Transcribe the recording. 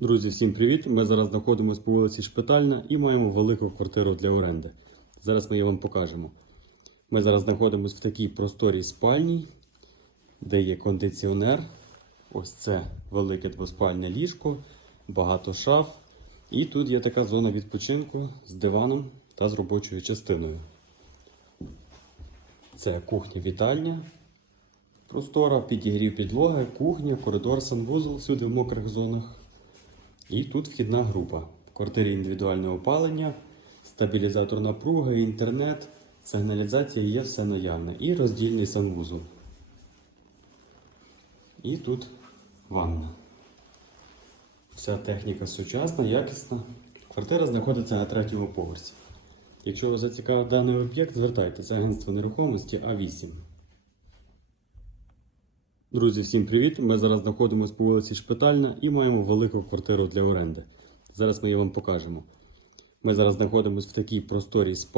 Друзі, всім привіт! Ми зараз знаходимося по вулиці Шпитальна і маємо велику квартиру для оренди. Зараз ми її вам покажемо. Ми зараз знаходимося в такій просторій спальні, де є кондиціонер. Ось це велике двоспальне ліжко, багато шаф. І тут є така зона відпочинку з диваном та з робочою частиною. Це кухня-вітальня. Простора, підігрів підлоги, кухня, коридор, санвузол, всюди в мокрих зонах. І тут вхідна група. В квартирі індивідуальне опалення, стабілізатор напруги, інтернет, сигналізація є все наявне. І роздільний санвузол. І тут ванна. Вся техніка сучасна, якісна. Квартира знаходиться на третьому поверсі. Якщо вас зацікавив даний об'єкт, звертайтеся агентство нерухомості А8. Друзі, всім привіт! Ми зараз знаходимося по вулиці Шпитальна і маємо велику квартиру для оренди. Зараз ми її вам покажемо. Ми зараз знаходимося в такій просторій спальні.